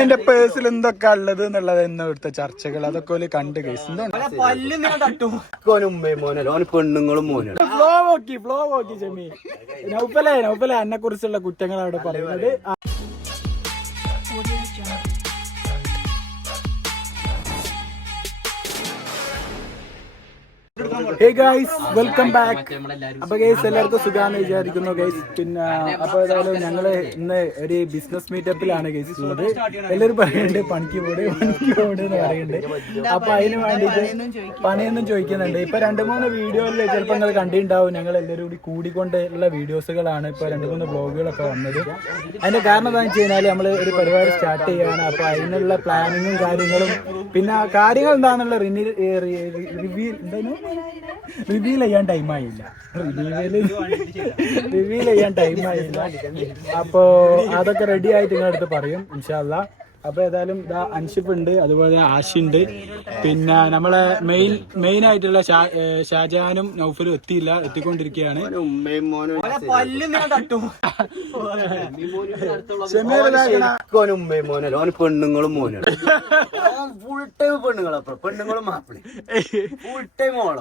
എന്റെ പേഴ്സിൽ എന്തൊക്കെ ഉള്ളത് എന്നുള്ളത് എന്ന് ഇവിടുത്തെ ചർച്ചകൾ അതൊക്കെ കണ്ട് പെണ്ണുങ്ങളും മോനും ഫ്ലോ നോക്കി ചെമ്മി നൗഫലെ എന്നെ കുറിച്ചുള്ള കുറ്റങ്ങൾ അവിടെ പറയുന്നത്. Hey guys, welcome back. അപ്പൊ ഗൈസ് എല്ലാവർക്കും സുഖാന്ന് വിചാരിക്കുന്നു ഗൈസ്. പിന്നെ അപ്പൊ ഏതായാലും ഞങ്ങള് ഇന്ന് ഒരു ബിസിനസ് മീറ്റപ്പിലാണ് ഗൈസ് ഉള്ളത്. എല്ലാവരും പറയുന്നുണ്ട് പണിക്ക് പോട് എന്ന് പറയുന്നുണ്ട്. അപ്പൊ അതിന് വേണ്ടിട്ട് പണിയൊന്നും ചോദിക്കുന്നുണ്ട്. ഇപ്പൊ 2-3 വീഡിയോയിൽ ചിലപ്പോൾ നിങ്ങൾ കണ്ടിട്ടുണ്ടാവും. ഞങ്ങൾ എല്ലാവരും കൂടിക്കൊണ്ടുള്ള വീഡിയോസുകളാണ് ഇപ്പൊ 2-3 വ്ളോഗുകളൊക്കെ വന്നത്. അതിന്റെ കാരണം എന്താണെന്ന് വെച്ച് കഴിഞ്ഞാൽ നമ്മൾ ഒരു പരിപാടി സ്റ്റാർട്ട് ചെയ്യാണ്. അപ്പൊ അതിനുള്ള പ്ലാനിങ്ങും കാര്യങ്ങളും പിന്നെ കാര്യങ്ങൾ എന്താണെന്നുള്ള റിവീൽ ചെയ്യാൻ ടൈമായില്ല. അപ്പോ അതൊക്കെ റെഡി ആയിട്ട് നിങ്ങളുടെ അടുത്ത് പറയും ഇൻഷാ അല്ലാഹ്. അപ്പൊ ഏതായാലും ഇതാ അൻഷിഫ് ഉണ്ട്, അതുപോലെ ആഷിണ്ട്, പിന്നെ നമ്മളെ മെയിൻ ആയിട്ടുള്ള ഷാജഹാനും നൗഫലും എത്തിക്കൊണ്ടിരിക്കുകയാണ്. പെണ്ണുങ്ങളും മോനും ഫുൾ ടൈം പെണ്ണുങ്ങളും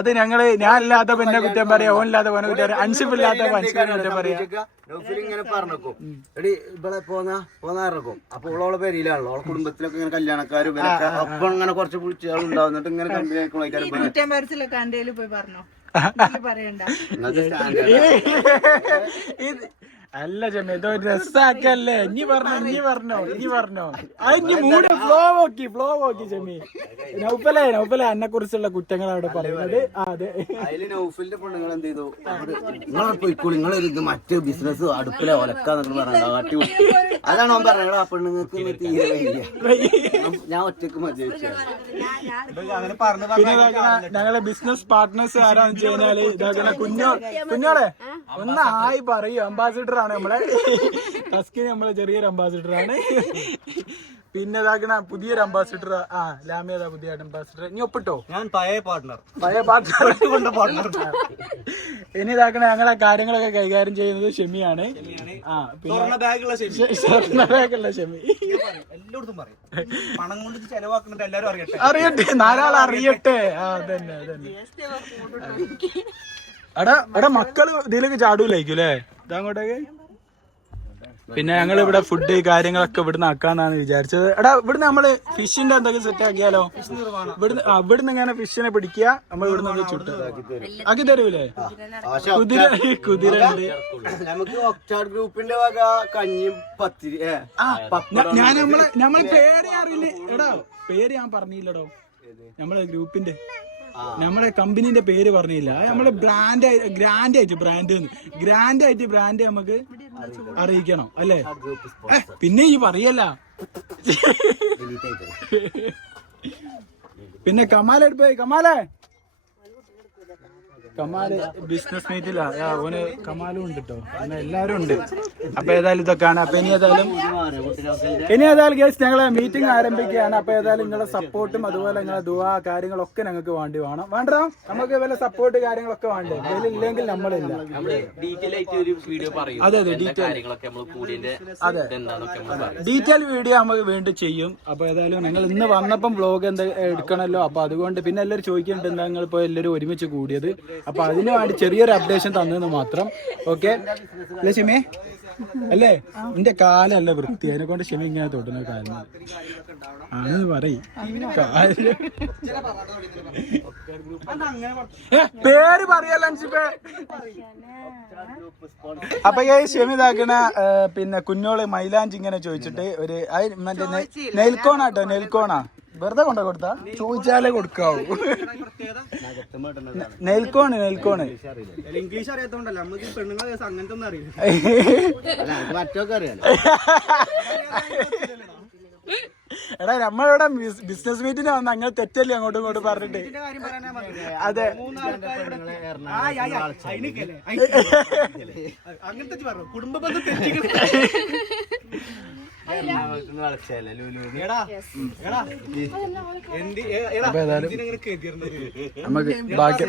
അത് ഞങ്ങള് ഞാൻ ഇല്ലാത്ത പിന്നെ കുറ്റം പറയാ, ഓൻ ഇല്ലാത്ത പോലെ കുറ്റം പറയാം, അൻഷിഫ് ഇല്ലാത്ത കുറ്റം പറയാ. ഇങ്ങനെ പറഞ്ഞേക്കും എടി ഇവിടെ പോന്നാറക്കും. അപ്പൊ ഓളോളെ പേരിലാണല്ലോ, ഓളെ കുടുംബത്തിലൊക്കെ ഇങ്ങനെ കല്യാണക്കാരും അപ്പൊ അങ്ങനെ കുറച്ച് പിടിച്ചാളും ഉണ്ടാവുന്നിട്ട് ഇങ്ങനെ കമ്പനി അല്ല ചെമ്മ ഇതോ രസാക്കല്ലേ. ഇനി പറഞ്ഞോ അത് ഇനി മൂട് ഫ്ലോ നോക്കി ചെമ്മി. നൗഫലെ എന്നെ കുറിച്ചുള്ള കുറ്റങ്ങൾ അവിടെ പറയുന്നത്. അതെ, അതില് നൗഫലിന്റെ പെണ്ണുങ്ങൾ എന്ത് ചെയ്തു, നിങ്ങളെ പോയിക്കോളി, നിങ്ങളൊരു മറ്റു ബിസിനസ് അടുപ്പിലെ ഒലക്കാന്നൊക്കെ പറഞ്ഞു. അതാണ് ഓൻ പറഞ്ഞത്. ആ പെണ്ണുങ്ങൾക്ക് തീരെ ഞാൻ ഒറ്റക്ക് മതി. പിന്നെ ഞങ്ങളെ ബിസിനസ് പാർട്ട്നേഴ്സ് ആരാന്ന് വെച്ച് കഴിഞ്ഞാല് ഇതാക്കുന്ന കുഞ്ഞോളെ ഒന്ന് ആയി പറയൂ. അംബാസിഡർ ആണ് നമ്മളെ ടസ്കിന്, നമ്മളെ ചെറിയൊരു അംബാസിഡർ ആണ്. പിന്നെ ഇതാക്കണ പുതിയൊരു അംബാസിഡർ ലാമിയതാ പുതിയ അംബാസിഡർ. ഇനി ഒപ്പിട്ടോ, ഞാൻ പഴയ പാർട്ട്ണർ. ഇനി ഇതാക്കണ ഞങ്ങളെ കാര്യങ്ങളൊക്കെ കൈകാര്യം ചെയ്യുന്നത് ഷെമിയാണ്. സ്വർണ്ണ ബാഗുള്ള ഷെമി എല്ലായിടത്തും പറയും. പണം കൊണ്ട് ചെലവാക്കുന്നത് എല്ലാരും അറിയട്ടെ, 4 ആൾ അറിയട്ടെ. അതന്നെ എടാ മക്കള് ഇതിലേക്ക് ചാടൂലായിരിക്കും അല്ലേ ഇതങ്ങോട്ടേക്ക്. പിന്നെ ഞങ്ങൾ ഇവിടെ ഫുഡ് കാര്യങ്ങളൊക്കെ ഇവിടുന്ന് ആക്കാന്നാണ് വിചാരിച്ചത്. എടാ ഇവിടുന്ന് നമ്മള് ഫിഷിന്റെ എന്തൊക്കെ സെറ്റ് ആക്കിയാലോ? ഇവിടുന്ന് ഇങ്ങനെ ഫിഷിനെ പിടിക്കുക, നമ്മൾ ഇവിടുന്ന് ചുട്ട് ആക്കി തരൂലേ? കുതിര ഉണ്ട്. നമുക്ക് ഒക്ടാഡ് ഗ്രൂപ്പിന്റെ വക കഞ്ഞിയും പത്തിരി. ഞാൻ നമ്മളെ പേര് അറിയില്ല. എടാ പേര് ഞാൻ പറഞ്ഞില്ലടോ, നമ്മളെ ഗ്രൂപ്പിന്റെ നമ്മളെ കമ്പനീന്റെ പേര് പറഞ്ഞില്ല. നമ്മള് ഗ്രാൻഡ് ആയിട്ട് ബ്രാൻഡ് നമുക്ക് അറിയിക്കണം അല്ലേ? പിന്നെ ഈ പറയല്ല. പിന്നെ കമാല് ബിസിനസ് മീറ്റിലാ. ഓന് കമാലും ഉണ്ട് കേട്ടോ, അങ്ങനെ എല്ലാരും ഉണ്ട്. അപ്പൊ ഏതായാലും ഇതൊക്കെയാണ്. അപ്പൊ ഇനി ഏതായാലും ഗൈസ് ഞങ്ങളെ മീറ്റിംഗ് ആരംഭിക്കുകയാണ്. അപ്പൊ ഏതായാലും നിങ്ങളുടെ സപ്പോർട്ടും അതുപോലെ നിങ്ങളെ ദുആ കാര്യങ്ങളൊക്കെ ഞങ്ങൾക്ക് വേണം. നമുക്ക് വല്ല സപ്പോർട്ട് കാര്യങ്ങളൊക്കെ വേണ്ടേ? ഇല്ലെങ്കിൽ നമ്മളില്ല. അതെ ഡീറ്റെയിൽ വീഡിയോ നമുക്ക് വീണ്ടും ചെയ്യും. അപ്പൊ ഏതായാലും ഞങ്ങൾ ഇന്ന് വന്നപ്പം വ്ലോഗ് എടുക്കണല്ലോ. അപ്പൊ അതുകൊണ്ട് പിന്നെ എല്ലാവരും ചോദിക്കുന്നുണ്ട് എന്താ നിങ്ങൾ ഇപ്പോൾ എല്ലാവരും ഒരുമിച്ച് കൂടിയത്. അപ്പൊ അതിനു വേണ്ടി ചെറിയൊരു അപ്ഡേഷൻ തന്നെന്ന് മാത്രം. ഓക്കെ അല്ലേ ഷെമി? അല്ലേ നിന്റെ കാലല്ല വൃത്തി, അതിനെ കൊണ്ട് ഷെമി ഇങ്ങനെ തൊട്ടുന്ന കാലം ആണെന്ന് പറയും. പേര് പറയല്ല അൻഷിഫേ. അപ്പൊ ഷെമി ഇതാക്കണ പിന്നെ കുഞ്ഞോള് മൈലാഞ്ചി ഇങ്ങനെ ചോദിച്ചിട്ട് ഒരു മറ്റേ നെൽക്കോണാട്ടോ, നെൽക്കോണാ വെറുതെ കൊണ്ട കൊടുത്താ ചോദിച്ചാലേ കൊടുക്കാവൂ. നെൽക്കോണ് ഇംഗ്ലീഷ് അറിയാത്തോണ്ടല്ല, നമുക്ക് പെണ്ണുങ്ങളെ അങ്ങനത്തെ ഒന്നും അറിയില്ല. മറ്റൊക്കെ അറിയാലോ. എടാ നമ്മളിവിടെ ബിസിനസ് മീറ്റിന് വന്ന അങ്ങനെ തെറ്റല്ലേ അങ്ങോട്ടും ഇങ്ങോട്ടും പറഞ്ഞിട്ട്. അതെ അപ്പൊ ഏതായാലും നമുക്ക്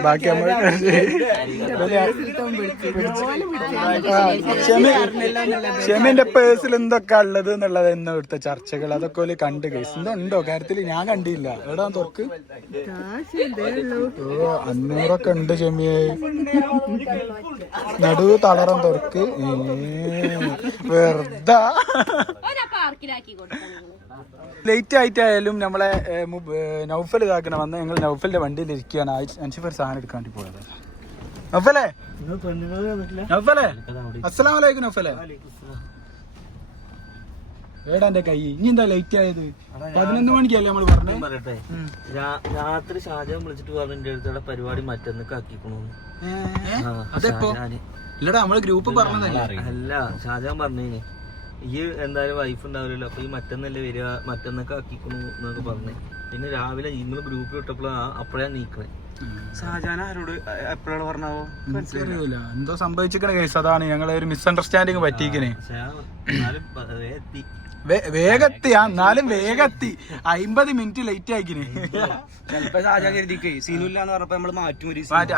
ബാക്കി ഷെമിന്റെ പേഴ്സിൽ എന്തൊക്കെ ഉള്ളത് എന്നുള്ളത് എന്ന് ഇവിടുത്തെ ചർച്ചകൾ അതൊക്കെ ഒരു കണ്ട് കേസ് ഉണ്ടോ കാര്യത്തില് ഞാൻ കണ്ടില്ല എവിടാ തുറക്ക് 500 ഉണ്ട് ഷെമിയെ നടുവ് തളറാൻ തുറക്ക് വെറുതെ ലേറ്റ് ആയിട്ടായാലും നമ്മളെ നൗഫൽ ഇതാക്കണം വന്ന് ഞങ്ങൾ നൗഫലിന്റെ വണ്ടിയിൽ ഇരിക്കുകയാണ് അൻഷിഫ് ഒരു സാധനം എടുക്കാൻ വേണ്ടി പോയത് നൗഫലേ അസ്സലാമു അലൈക്കും നൗഫലേ ഏടാ എന്റെ കൈ ഇനി എന്താ ലേറ്റ് ആയത് 11 മണിക്കല്ലേ നമ്മൾ പറഞ്ഞേ രാത്രി ഷാജാൻ വിളിച്ചിട്ട് പറഞ്ഞു എന്റെ അടുത്തുള്ള പരിപാടി മറ്റന്നൊക്കെ ആക്കിക്കണു അതെപ്പോ ഇല്ലടാ നമ്മള് ഗ്രൂപ്പ് പറഞ്ഞതല്ലേ അല്ല ഷാജാൻ പറഞ്ഞേന് ഈ എന്തായാലും വൈഫ് ഉണ്ടാവില്ലല്ലോ അപ്പൊ ഈ മറ്റന്നല്ലേ വരിക മറ്റന്നൊക്കെ ആക്കിക്കണു എന്നൊക്കെ പറഞ്ഞേ പിന്നെ രാവിലെ ഇന്ന് ഗ്രൂപ്പ് ഇട്ടപ്പോഴാ അപ്പഴാ നീക്കണേ ഷാജാൻ ആരോട് എപ്പോഴാണ് പറഞ്ഞാവോ മനസ്സിലായില്ല എന്തോ സംഭവിച്ചിരിക്കണ കേസ് അതാണ് ഞങ്ങളെ ഒരു മിസ്അണ്ടർസ്റ്റാൻഡിങ് പറ്റിയിരിക്കണേ എത്തി വേഗത്തി എന്നാലും വേഗത്തി 50 മിനിറ്റ് ലേറ്റ് ആയിക്കിന് ചിലപ്പോ ഷാജാൻ കരുതിക്കേ സീനുല്ലാന്ന് പറഞ്ഞപ്പോ നമ്മള് മാറ്റും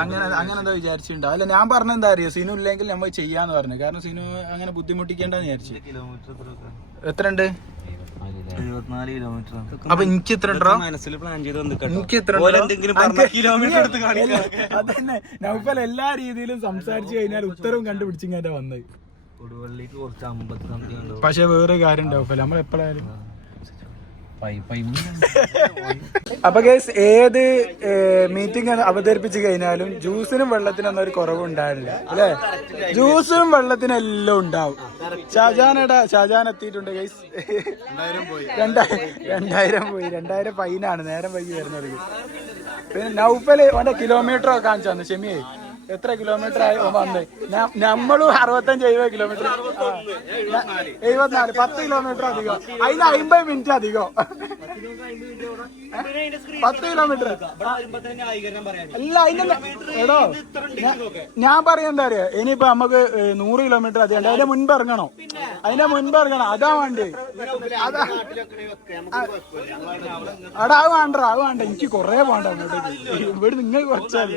അങ്ങനെ എന്താ വിചാരിച്ചിട്ടുണ്ടോ അല്ല ഞാൻ പറഞ്ഞ എന്താ അറിയോ സീനു ഇല്ലെങ്കിൽ നമ്മൾ ചെയ്യാന്ന് പറഞ്ഞു കാരണം സീനു അങ്ങനെ ബുദ്ധിമുട്ടിക്കേണ്ടെന്ന് വിചാരിച്ചു എത്ര ഉണ്ട് 74 കിലോമീറ്റർ അപ്പൊ എനിക്ക് എത്ര ഉണ്ടോ മനസ്സിൽ പ്ലാൻ ചെയ്ത് എനിക്ക് എത്ര കിലോമീറ്റർ എടുത്ത് കാണിക്കാം അതന്നെ നൗഫൽ എല്ലാ രീതിയിലും സംസാരിച്ചു കഴിഞ്ഞാൽ ഉത്തരവും കണ്ടുപിടിച്ചിങ്ങനെ വന്നത് കൊടുവള്ളിക്ക് കുറച്ച് 50 സംതിങ് ഉണ്ടോ പക്ഷെ വേറെ കാര്യം ഉണ്ടാവും നമ്മൾ എപ്പോഴായാലും അപ്പൊ ഗൈസ് ഏത് മീറ്റിംഗ് അവതരിപ്പിച്ചു കഴിഞ്ഞാലും ജ്യൂസിനും വെള്ളത്തിനൊന്നും ഒരു കുറവുണ്ടാവില്ല അല്ലെ ജ്യൂസിനും വെള്ളത്തിനും എല്ലാം ഉണ്ടാവും ഷാജാൻ എത്തിയിട്ടുണ്ട് ഗൈസ് 2000 പോയി 2000 ഫൈനാണ് നേരം വൈകി വരുന്നത് പിന്നെ നൗഫല് ഓന്റെ കിലോമീറ്റർ ഒക്കെ കാണിച്ചു തന്നു ഷെമിയെ എത്ര കിലോമീറ്റർ ആയി വന്ന് നമ്മളും 65-70 കിലോമീറ്റർ 74 10 കിലോമീറ്റർ അധികം അതിന് 50 മിനിറ്റ് അധികം 10 കിലോമീറ്റർ അല്ല അതിന്റെ എടോ ഞാൻ പറയാ എന്താ അറിയാ ഇനിയിപ്പോ നമുക്ക് 100 കിലോമീറ്റർ അധികം അതിന്റെ മുൻപ് ഇറങ്ങണം അതാ വേണ്ടി അടാ അത് വേണ്ട എനിക്ക് കൊറേ പോണ്ട അങ്ങോട്ടേക്ക് ഇവിടെ നിങ്ങൾ കുറച്ചാല്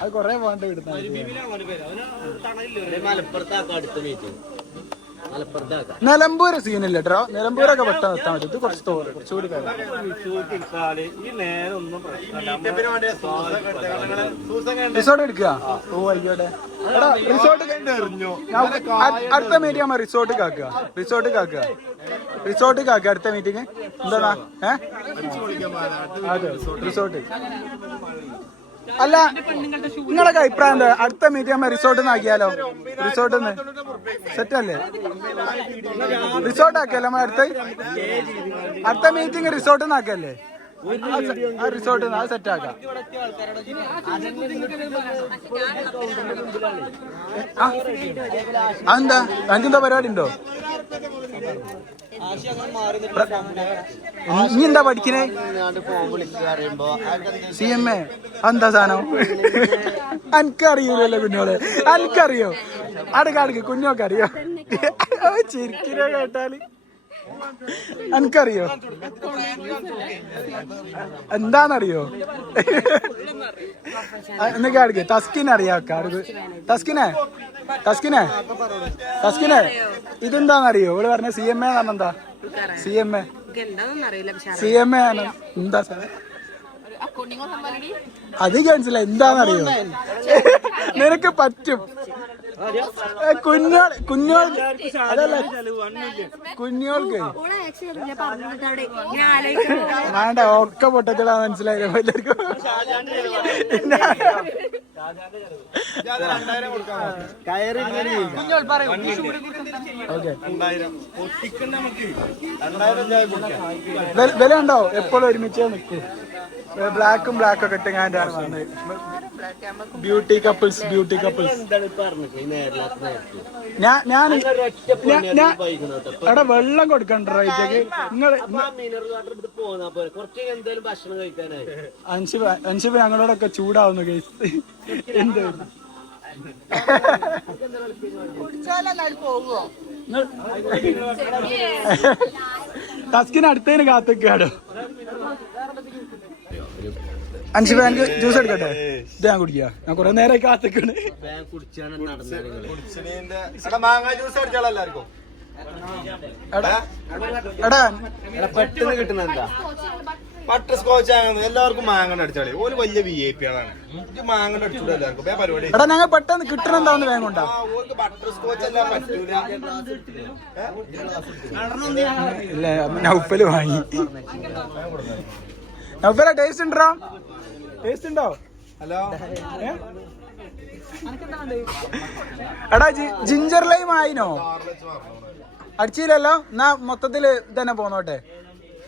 അത് കൊറേ പോകണ്ട കിട്ടുന്ന നിലമ്പൂര് സീനില്ല കേട്ടോ നിലമ്പൂരൊക്കെ പെട്ടെന്ന് എത്താൻ പറ്റും ഇത് കുറച്ചുകൂടി റിസോർട്ട് എടുക്കുക ഓ ആയിക്കോട്ടെ റിസോർട്ട് അടുത്ത മീറ്റിംഗ് ആകുമ്പോ റിസോർട്ട് കാക്കുക അടുത്ത മീറ്റിംഗ് എന്താ അതെ റിസോർട്ട് അല്ല നിങ്ങളൊക്കെ അഭിപ്രായം എന്താ അടുത്ത മീറ്റിംഗ് ആകുമ്പോ റിസോർട്ട് ആക്കിയാലോ റിസോർട്ട് സെറ്റ് അല്ലേ റിസോർട്ട് ആക്കിയല്ലോ നമ്മൾ അടുത്ത മീറ്റിംഗ് റിസോർട്ട് ആക്കിയല്ലേ റിസോർട്ട് അത് സെറ്റ് ആക്കാം അതെന്താ എനിക്കെന്താ പരിപാടി ഉണ്ടോ ഇനി എന്താ പഠിക്കണേ CMA എന്താ സാധനം എനിക്കറിയൂലല്ലോ കുഞ്ഞോളെ എനിക്കറിയോ അടുക്ക് കുഞ്ഞോക്ക് അറിയോ ചിരിക്കിനെ കേട്ടാല് എനിക്കറിയോ എന്താന്നറിയോ എന്നൊക്കെ അടുക്ക് തസ്കിനറിയാക്ക തസ്കിനെ ഇതെന്താന്നറിയോ ഇവിടെ പറഞ്ഞ CMA എന്താ CMA എന്താ അത് മനസ്സിലായി എന്താന്നറിയോ നിനക്ക് പറ്റും കുഞ്ഞോൾക്ക് വേണ്ട ഒക്കെ പൊട്ടത്തിലാ മനസ്സിലായില്ല എല്ലാവർക്കും വില ഉണ്ടോ എപ്പോഴും ഒരുമിച്ചേ നിൽക്കൂ ബ്ലാക്കും ഒക്കെ ഇട്ടെങ്ങാണ്ടാണ് വന്നത് ബ്യൂട്ടി കപ്പിൾസ് ഞാൻ അവിടെ വെള്ളം കൊടുക്കണ്ടോ ഇച്ചക്ക് നിങ്ങൾ അൻഷിബ് ഞങ്ങളോടൊക്കെ ചൂടാവുന്നു കേസ് എന്ത് ടസ്കിന് അടുത്തതിന് കാത്തിക്കാടോ. അഞ്ച് ബാങ്ക് ജ്യൂസ് എടുക്കട്ടെ? ഇത് ഞാൻ കുടിക്കാ, ഞാൻ കുറെ നേരം കാത്തിക്കണ്. പെട്ടെന്ന് കിട്ടുന്ന എന്താ ബട്ടർ സ്കോച്ച് എല്ലാവർക്കും മാങ്ങ അടിച്ചാളി. ഓര് വലിയ VIP ആളാണ്. മാങ്ങ അടിച്ചൂടെ എല്ലാവർക്കും പരിപാടി. എടാ ഞങ്ങൾ പെട്ടെന്ന് കിട്ടണം എന്താന്ന് വേഗം കൊണ്ടാ. ഓർക്ക് ബട്ടർ സ്കോച്ച് എല്ലാം പറ്റൂല. ഇല്ല നൗഫല് വാങ്ങി. നൗഫല ടേസ്റ്റ് ഉണ്ടോ? ടേസ്റ്റ് ഉണ്ടോ? ഹലോ എടാ ജിഞ്ചർ ലൈം ആയിനോ? അടിച്ചില്ലല്ലോ. എന്നാ മൊത്തത്തില് തന്നെ പോന്നോട്ടെ,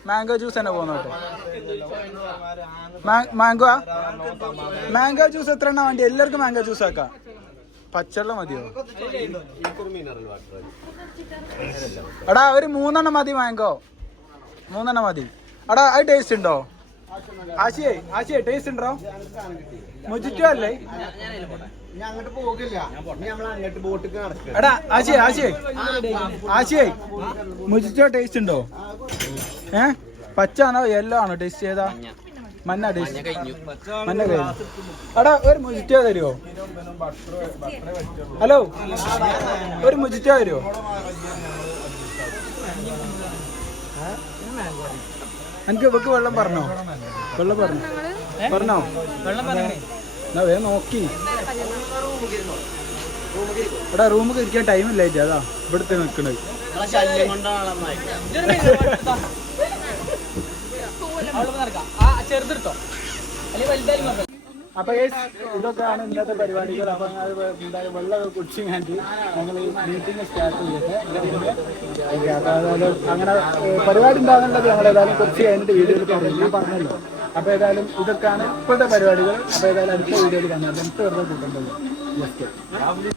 മാംഗോ ജ്യൂസ് തന്നെ പോന്നോട്ടെ. മാംഗോ ജ്യൂസ് എത്ര എണ്ണ വേണ്ടി? എല്ലാവർക്കും മാംഗോ ജ്യൂസ് ആക്കാം. പച്ചവെള്ളം മതിയോ? എടാ ഒരു 3 എണ്ണം മതി, മാംഗോ 3 എണ്ണം മതി. എടാ അത് ടേസ്റ്റ് ഉണ്ടോ? ആശിയേ ടേസ്റ്റ് ഉണ്ടോ? മുജിറ്റോ അല്ലേ? എടാ ആശിയേ മുജിറ്റോ ടേസ്റ്റ് ഉണ്ടോ? പച്ചാണോ യെല്ലോ ആണോ ടേസ്റ്റ് ചെയ്താ? മഞ്ഞ ടേസ്റ്റ്, മഞ്ഞ കഴിഞ്ഞു. എടാ ഒരു മുജിറ്റോ തരുമോ? ഹലോ ഒരു മുജിറ്റോ തരുമോ? എനിക്ക് ഇവക്ക് വെള്ളം പറഞ്ഞോ? വെള്ളം പറഞ്ഞോ? എന്നാ വേഗം നോക്കി. എടാ റൂമിൽ ഇരിക്കാൻ ടൈം ഇല്ലായിട്ട് അതാ ഇവിടുത്തെ നിൽക്കണത്. അപ്പൊ ഇതൊക്കെയാണ് ഇന്നത്തെ പരിപാടികൾ. അപ്പൊ എന്തായാലും വെള്ളം കുടിച്ചിങ്ങാണ്ട് ഞങ്ങൾ ഈ മീറ്റിംഗ് സ്റ്റാർട്ട് ചെയ്തിട്ട് അങ്ങനെ പരിപാടി ഉണ്ടാകുന്നുള്ളത് ഞങ്ങൾ ഏതായാലും കുറച്ച് കഴിഞ്ഞിട്ട് വീഡിയോയിൽ പറഞ്ഞല്ലോ. അപ്പൊ ഏതായാലും ഇതൊക്കെയാണ് ഇപ്പോഴത്തെ പരിപാടികൾ. അപ്പൊ ഏതായാലും അടുത്ത വീഡിയോയിൽ കാണാം. വെറുതെ കൂട്ടുണ്ടല്ലോ ജസ്റ്റ്.